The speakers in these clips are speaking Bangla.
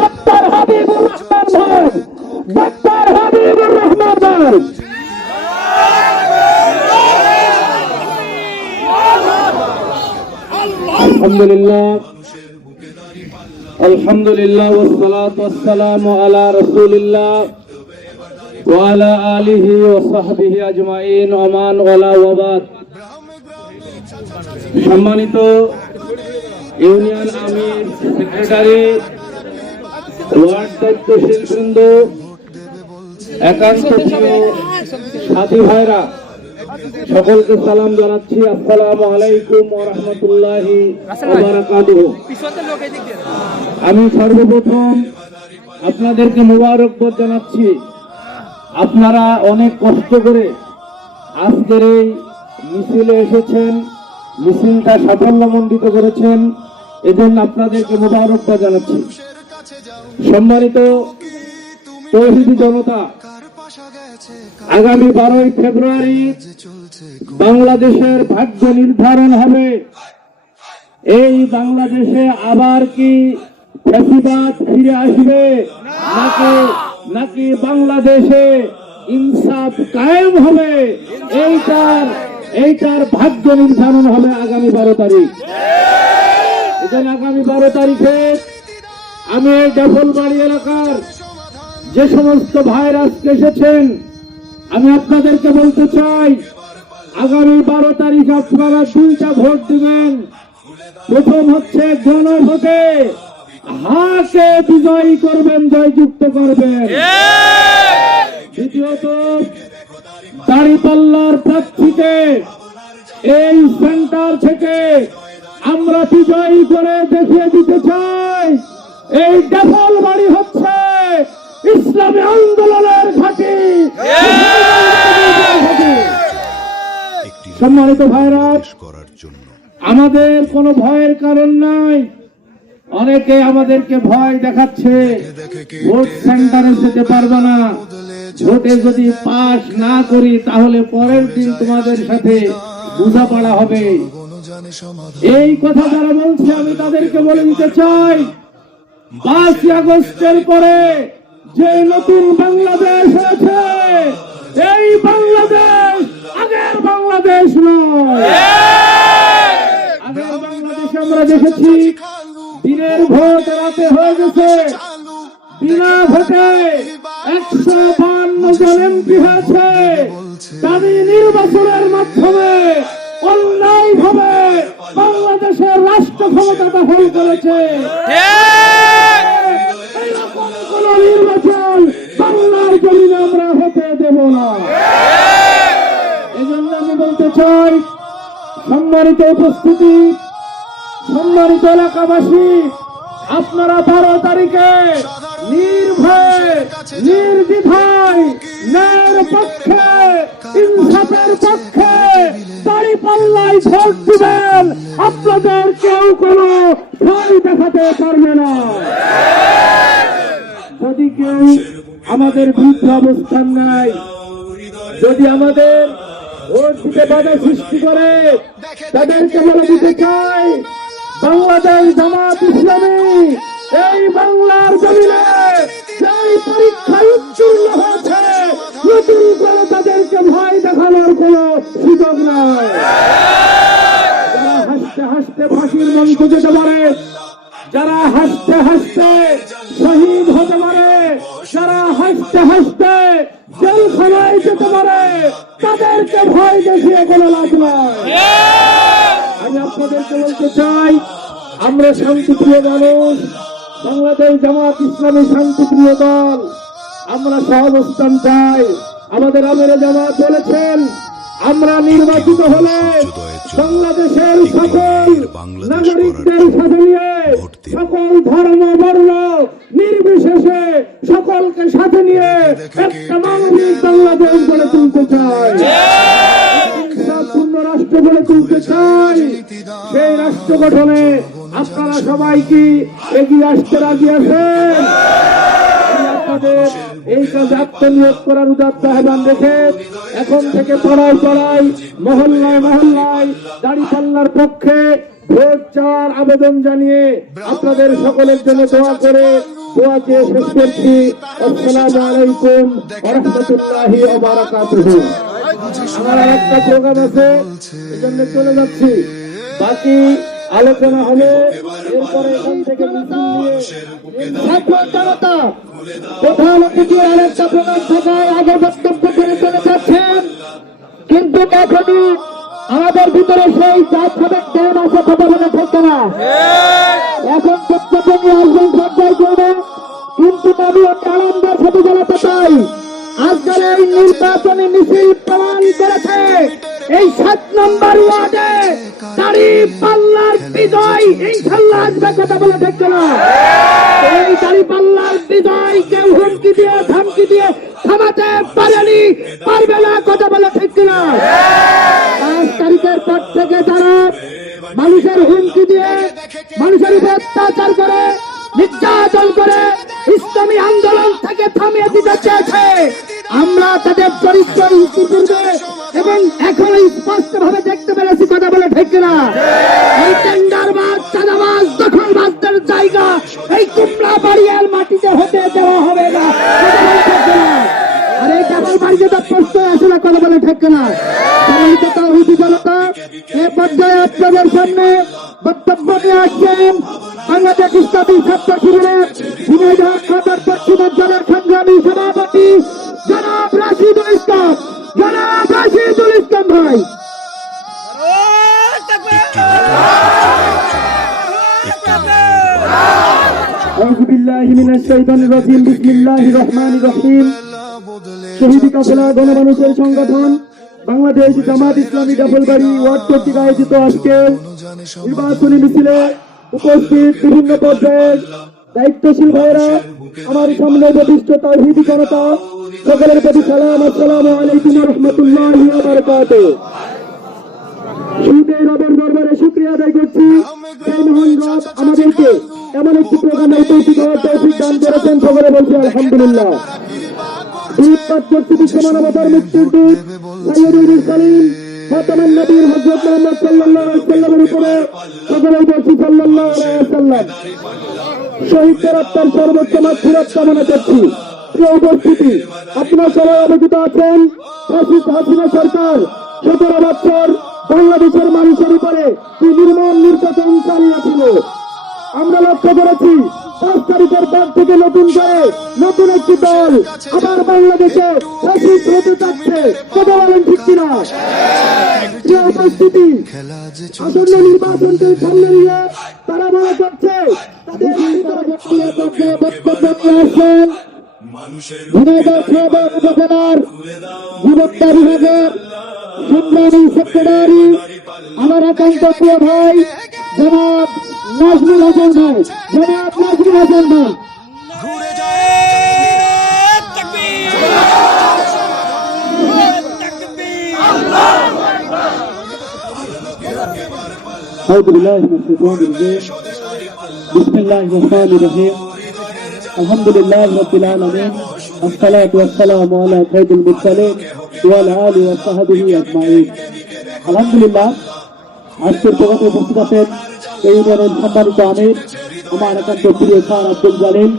ডক্টর হাবিবুর রহমান ভাই, ডক্টর হাবিবুর রহমান ভাই। আলহামদুলিল্লাহ, আলহামদুলিল্লাহ, ওয়াসসালাতু ওয়াসসালামু আলা রাসূলিল্লাহ ওয়া আলা আলিহি ওয়া সাহবিহি আজমাইন, আমান ওয়ালা ওয়া বাদ। সম্মানিত ইউনিয়ন আমির, সেক্রেটারি, ওয়ার্ড দায়িত্বশীল বৃন্দ, একান্ত প্রিয় সাথী ভাইরা, সকলকে সালাম জানাচ্ছি। আসসালামু আলাইকুম ওয়া রাহমাতুল্লাহি ওয়া বারাকাতুহু। আমি সর্বপ্রথম আপনাদেরকে মোবারকবাদ জানাচ্ছি। আপনারা অনেক কষ্ট করে আজকের এই মিছিলে এসেছেন, মিছিলটা সাফল্যমণ্ডিত করেছেন, এজন্য আপনাদেরকে মোবারকবাদ জানাচ্ছি। সম্মানিত তৌহিদি জনতা, আগামী 12ই ফেব্রুয়ারি বাংলাদেশের ভাগ্য নির্ধারণ হবে। এই বাংলাদেশে আবার কি ফ্যাসিবাদ ফিরে আসবে, নাকি বাংলাদেশে ইনসাফ কায়েম হবে, এইটার ভাগ্য নির্ধারণ হবে আগামী 12 তারিখ। এজন্য আগামী 12 তারিখে আমি এই জাফলবাড়ি এলাকার যে সমস্ত ভাইরা আজকে এসেছেন, আমি আপনাদেরকে বলতে চাই, আগামী 12 তারিখ আপনারা 2টা ভোট দিবেন। প্রথম হচ্ছে গণভোটে হাকে বিজয়ী করবেন, জয়যুক্ত করবেন। দ্বিতীয়ত দাঁড়িপাল্লার প্রার্থীকে এই সেন্টার থেকে আমরা বিজয়ী করে দেখিয়ে দিতে চাই এই জাফলবাড়ি হচ্ছে ইসলামী আন্দোলনের ঘাঁটি। সম্মানিত ভাইরা, আমাদের কোনো ভয়ের কারণ নাই। অনেকে আমাদেরকে ভয় দেখাচ্ছে, ভোট সেন্টারে যেতে পারবে না, ভোটে যদি পাস না করি তাহলে পরের দিন তোমাদের সাথে বোঝাপড়া হবে। এই কথা যারা বলছে আমি তাদেরকে বলে দিতে চাই, 5ই আগস্টের পরে যে নতুন বাংলাদেশ হয়েছে, এই বাংলাদেশ আগের বাংলাদেশ নয়। আগের বাংলাদেশে আমরা দেখেছি দিনের ভোট রাতে হয়ে গেছে, বিনা ভোটে 152 জন এমপি হয়েছে। দাবি নির্বাচনের মাধ্যমে অন্যায় ভাবে বাংলাদেশের রাষ্ট্র ক্ষমতা দখল করেছে। এরকম কোন নির্বাচন বাংলার জমিনে আমরা হতে দেব না। এজন্য আমি বলতে চাই, সম্মানিত উপস্থিতি, সম্মানিত এলাকাবাসী, আপনারা 12 তারিখে নির্ভয়ে নির্দ্বিধায় ন্যায়ের পক্ষে, ইনসাফের পক্ষে দাঁড়িপাল্লায় ভোট দিবেন। আপনাদের কেউ কোনো ভয় দেখাতে পারবে না। যদি কেউ আমাদের বিরুদ্ধে অবস্থান নেয়, যদি আমাদের ভোট দিতে বাধা সৃষ্টি করে, তাদেরকে বলে দিতে চাই, বাংলাদেশ জামাত ইসলামী এই বাংলার জমিনে সেই পরীক্ষায় উত্তীর্ণ হয়েছে, নতুন করে তাদেরকে ভয় দেখানোর কোন সুযোগ নাই। যারা হাসতে হাসতে ফাঁসির মঞ্চে যেতে পারে, যারা হাসতে হাসতে শহীদ হতে পারে, যারা হাসতে হাসতে জেলখানায় যেতে পারে, তাদেরকে ভয় দেখিয়ে কোনো লাভ নাই। আমি আপনাদেরকে বলতে চাই, আমরা শান্তিপ্রিয় মানুষ, বাংলাদেশ জামাত ইসলামী শান্তিপ্রিয় দল, আমরা সহাবস্থান চাই। আমাদের আমিরে জামাত বলেছেন, আমরা নির্বাচিত হলে বাংলাদেশের সকল নাগরিকদের সাথে নিয়ে, সকল ধর্ম বর্ণ নির্বিশেষে সকলকে সাথে নিয়ে একটা মানবিক বাংলাদেশ গড়ে তুলতে চাই, পূর্ণ রাষ্ট্র গড়ে তুলতে চাই। সেই রাষ্ট্র গঠনে আপনারা সবাই কি এগিয়ে আসতে রাজি আছেন? আপনাদের এই কাজে আত্মনিয়োগ করার উদাত্ত আহ্বান রেখে এখন থেকে পাড়ায় পাড়ায়, মহল্লায় মহল্লায় দাঁড়িপাল্লার পক্ষে ভোট চাওয়ার আবেদন জানিয়ে আপনাদের সকলের জন্য দোয়া করে দোয়া চেয়ে শেষ করছি। আসসালামু আলাইকুম ওয়া রাহমাতুল্লাহি ওয়া বারাকাতুহু। আমার আরেকটা প্রোগ্রাম আছে, এজন্য চলে যাচ্ছি। বাকি আলোচনা হবে এরপরে এখান থেকে মিছিল নিয়ে ছাত্র জনতা প্রধান অতিথির আরেকটা প্রোগ্রাম থাকায় আগে বক্তব্য করে চলে যাচ্ছেন, কিন্তু এখনই আমাদের ভিতরে সেই চাপ সাবেক দেন আছে, কথা বলে থাকতে না। এখন বক্তব্য নিয়ে আসবেন পর্যায় করবে, কিন্তু আমি আনন্দের সাথে জানাতে চাই আজকের এই নির্বাচনী মিছিল প্রমাণ করেছে এই 7 নম্বর ওয়ার্ডে দাঁড়িপাল্লার বিজয় ইনশাল্লাহ আসবে, কথা বলে থাকতে না। এই দাঁড়িপাল্লার বিজয় কেউ হুমকি দিয়ে ধমকি দিয়ে থামাতে পারেনি, পারবে না, কথা বলে থাকতে না। 5 তারিখের পর থেকে তারা মানুষের হুমকি দিয়ে মানুষের উপর অত্যাচার করে নির্যাতন করে ইসলামী আন্দোলন থেকে থামিয়ে দিতে চেয়েছে। আমরা তাদের চরিত্র ইতিপূর্বে এবং এখন স্পষ্ট ভাবে দেখতে পেরেছি, কথা বলে ঠিক না। এই টেন্ডারবাজ চাঁদাবাজ দখলবাজদের জায়গা এই কুমড়া বাড়িয়ার মাটিতে হতে দেওয়া হবে না, কথা বলে ঠিক না। আর এই কেবল বাড়িতে তো প্রশ্ন আসে না, কথা বলে ঠিক না। জনতা এ পর্যায়ে আপনাদের সামনে বক্তব্য নিয়ে আসছেন বাংলাদেশ ইসলামী ছাত্র শিবিরের ঝিনাইদহ সদর পশ্চিমাঞ্চলের সংগ্রামী সভাপতি জনাব রাশিদুল ইসলাম। জনাব রাশিদুল ইসলাম ভাই। আউযু বিল্লাহি মিনাশ শাইতানির রাজিম। বিসমিল্লাহির রহমানির রহিম। শহীদ কাফেলা গণমানুষের সংগঠন বাংলাদেশ জামাত ইসলামী জাফলবাড়ি ওয়ার্ড কর্তৃক আয়োজিত আজকে নির্বাচনী মিছিলে উপস্থিত বিভিন্ন পর্যায়ের দায়িত্বশীল ভাইয়েরা, আমার সামনে প্রতিষ্ঠিত তাওহীদি জনতা, সকলের প্রতি সালাম, আসসালামু আলাইকুম ওয়া রাহমাতুল্লাহি ওয়া বারাকাতুহু। শুরুতেই রবের দরবারে শুকরিয়া আদায় করছি, সেই মহান রব আমাদেরকে এমন একটি প্রোগ্রামে উপস্থিত হওয়ার তৌফিক দান করেছেন, সকলে বলছি আলহামদুলিল্লাহ। মানবতার মৃত্যুর দূত সাইয়্যিদুল মুরসালিন খাতামুন নবীর হযরত মুহাম্মদ সাল্লাল্লাহু আলাইহি ওয়াসাল্লামের উপরে সকলেই বলছি সাল্লাল্লাহু আলাইহি ওয়াসাল্লাম। শহীদদের আত্মার সর্বোচ্চ মাগফিরাত কামনা করছি। প্রিয় উপস্থিতি, আপনারা সবাই অবগত আছেন ফ্যাসিস্ট হাসিনা সরকার 17 বছর বাংলাদেশের মানুষের উপরে কি নির্মম নির্যাতন চালিয়েছিল। আমরা লক্ষ্য করেছি 5 তারিখের পর থেকে নতুন করে নতুন একটি দল আবার বাংলাদেশে ফ্যাসিস্ট হতে চাচ্ছে, কথা বলেন ঠিক কিনা? প্রিয় উপস্থিতি, আসন্ন নির্বাচনকে সামনে নিয়ে তারা মনে করছে তাদের বক্তব্য নিয়ে আসছেন ঝিনাইদহ সদর উপজেলার জীবনদা বিভাগের সংগ্রামী সেক্রেটারি আমার একান্ত প্রিয় ভাই জনাব নাজমুল হাসান ভাই। জনাব নাজমুল হাসান ভাই। أعوذ بالله من الشيطان الرجيم. بسم الله الرحمن الرحيم. الحمد لله رب العالمين. الصلاة والسلام على سيد المرسلين وعلى آله وصحبه أجمعين. আলহামদুলিল্লাহ, আজকের প্রোগ্রামে উপস্থিত আছেন এই ইউনিয়নের সম্মানিত আমির আমার একান্ত প্রিয় স্যার আব্দুল জালিল,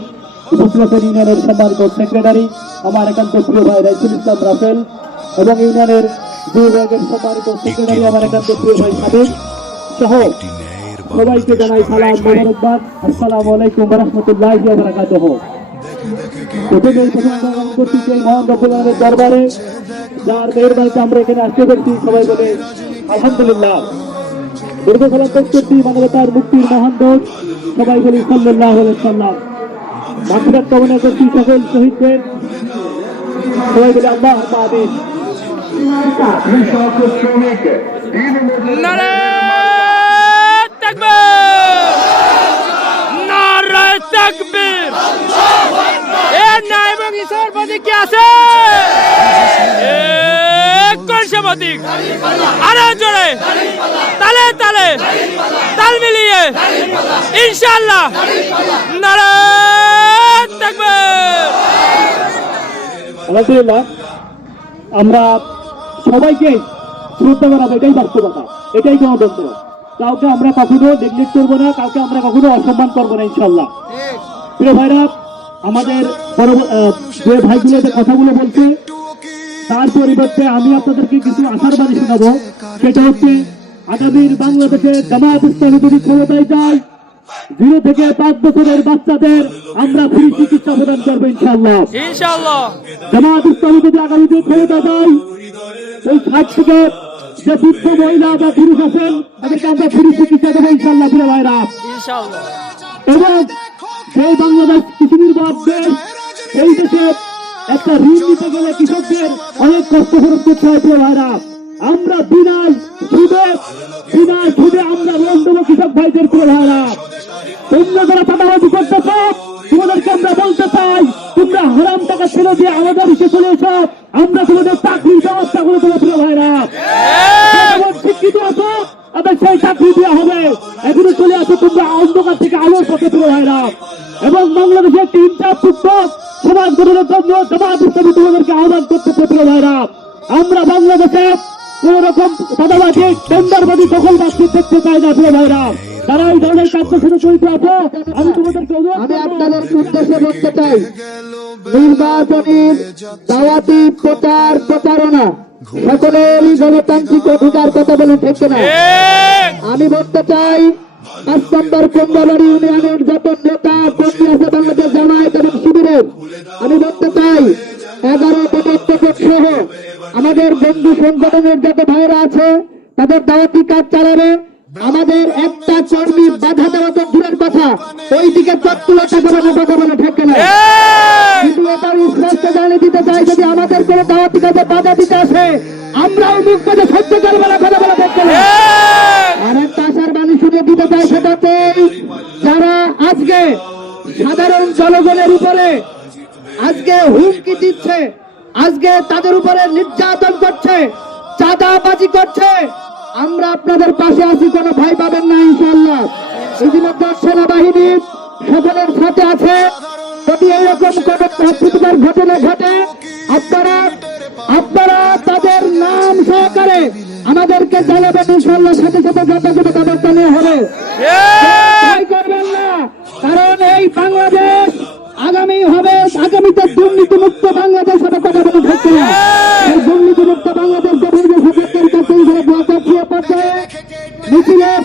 উপস্থিত আছেন ইউনিয়নের সম্মানিত সেক্রেটারি আমার একান্ত প্রিয় ভাই রাইসুল ইসলাম রাসেল, এবং ইউনিয়নের বিভাগের সম্মানিত সেক্রেটারি আমার একান্ত প্রিয় ভাই সাবির সহ সবাইকে জানাই সালাম মোবারকবাদ। আসসালামু আলাইকুম ওয়া রাহমাতুল্লাহি ওয়া বারাকাতুহু। প্রথমে উপস্থিত এই মহান রব্বুল আলামিনের দরবারে যার মেহেরবানিতে আমরা এখানে আসতে পেরেছি, সবাই বলে আলহামদুলিল্লাহ। দীর্ঘ সালাম পেশ করছি মানবতার মুক্তির মহান দূত, সবাই বলি সাল্লাল্লাহু আলাইহি ওয়াসাল্লাম। মাগফিরাত কামনা করছি সকল শহীদদের, সবাই বলে আল্লাহুম্মা আমিন। নারায়ে তাকবীর, নারায়ে তাকবীর। এ না এবং ঈশ্বর প্রতীক কি আছে? কোন সে প্রতীক? আরো জোরে তালে তালে তাল মিলিয়ে ইনশাআল্লাহ নারায়ে তাকবীর। আলহামদুলিল্লাহ, আমরা সবাইকে শ্রদ্ধা করাবো, এটাই বাস্তবতা, এটাই গণতন্ত্র। কাউকে আমরা কখনো নেগলেক্ট করবো না, কাউকে আমরা কখনো অসম্মান করবো না ইনশাল্লাহ। প্রিয় ভাইরা, আমাদের যে ভাইগুলো যে কথাগুলো বলছে তার পরিবর্তে আমি আপনাদেরকে কিছু আশার বাণী শোনাবো। সেটা হচ্ছে আগামীর বাংলাদেশে জামায়াত ইসলামী যদি ক্ষমতায় যায় 0 থেকে 5 বছরের বাচ্চাদের আমরা ফ্রি চিকিৎসা প্রদান করবো ইনশাআল্লাহ। ইনশাআল্লাহ জামায়াত ইসলামী যদি আগামীতে ক্ষমতা যায় ওই 60 থেকে যে বৃদ্ধ মহিলা বা পুরুষ আছেন তাদেরকে আমরা ফ্রি চিকিৎসা দেবো ইনশাআল্লাহ। প্রিয় ভাইরা, ইনশাআল্লাহ এবং সেই বাংলাদেশ কৃষি নির্ভর দেশ, এই দেশে একটা ঋণ নিতে গেলে কৃষকদের অনেক কষ্ট খরচ করতে হয়। প্রিয় ভাইরা, আমরা বিনা সুদে আমরা লোন দেবো কৃষক ভাইদের। প্রিয় ভাইরা, তোমরা যারা চাঁদাবাজি করতেছ তোমাদেরকে আমরা বলতে চাই, তোমরা হারাম টাকা ছেড়ে দিয়ে আমাদের দেশে চলে এসো, আমরা তোমাদের চাকরির ব্যবস্থা করে দেবো। প্রিয় ভাইরা, শিক্ষিত আছো তাদের সেই চাকরি দেওয়া হবে। এগুলো চলে আসো তোমরা অন্ধকার থেকে আলোর পথে। প্রিয় ভাইরা, এবং বাংলাদেশে একটি ইনসাফযুক্ত সমাজ গঠনের জন্য জামায়াত ইসলামী তোমাদেরকে আহ্বান করতেছে। প্রিয় ভাইরা, আমরা বাংলাদেশে কোন রকম চাঁদাবাজি, টেন্ডারবাজি, দখলবাজি দেখতে চাই না। প্রিয় ভাইরা, যারা এই ধরনের কাজের সাথে জড়িত আছে আমি তোমাদেরকে আমি আপনাদের উদ্দেশ্যে বলতে চাই, নির্বাচনের দাওয়াতি প্রচার প্রচারণা সকলেরই গণতান্ত্রিক অধিকার, কথা বলে ঠিক না? আমি বলতে চাই 5 নম্বর কুম্ভবাড়ি ইউনিয়নের যত নেতা কর্মী আছে বাংলাদেশ জামায়াত এবং শিবিরের, আমি বলতে চাই 11 পদক্ষেপ সহ আমাদের বন্ধু সংগঠনের যত ভাইরা আছে তাদের দাওয়াতি কাজ চালাবে। আমাদের একটা কর্মী বাধা দেওয়া তো দূরের কথা, ওই দিকে চট্টলা টাকা বলে ঠিক না? কিন্তু এটার স্পষ্ট জানিয়ে দিতে চাই, যদি আমাদের কোনো দাওয়াতি কাজে বাধা দিতে আসে আমরাও মুখ পেতে সহ্য করবো না, কথা বলা ঠিক না? আর একটা আশার বাণী শুনে দিতে চাই, সেটাতে যারা আজকে সাধারণ জনগণের উপরে আজকে হুমকি দিচ্ছে, আজকে তাদের উপরে নির্যাতন করছে, চাঁদাবাজি করছে, আমরা আপনাদের পাশে আছি, কোনো ভয় পাবেন না ইনশাআল্লাহ। ইতিমধ্যে সেনাবাহিনী সকলের সাথে আছে। যদি এইরকম কোন প্রতিকার ঘটনা ঘটে আপনারা তাদের নাম সহকারে আমাদেরকে জানাবেন ইনশাআল্লাহ। সাথে সাথে যথাযথ ব্যবস্থা নেওয়া হবে। ভয় করবেন না, কারণ এই বাংলাদেশ আগামীতে দুর্নীতিমুক্ত বাংলাদেশ হবে, কথা বলে থাকছে না। এই দুর্নীতিমুক্ত বাংলাদেশ গঠনের সরকারের কাছে পর্যায়ে মিছিলের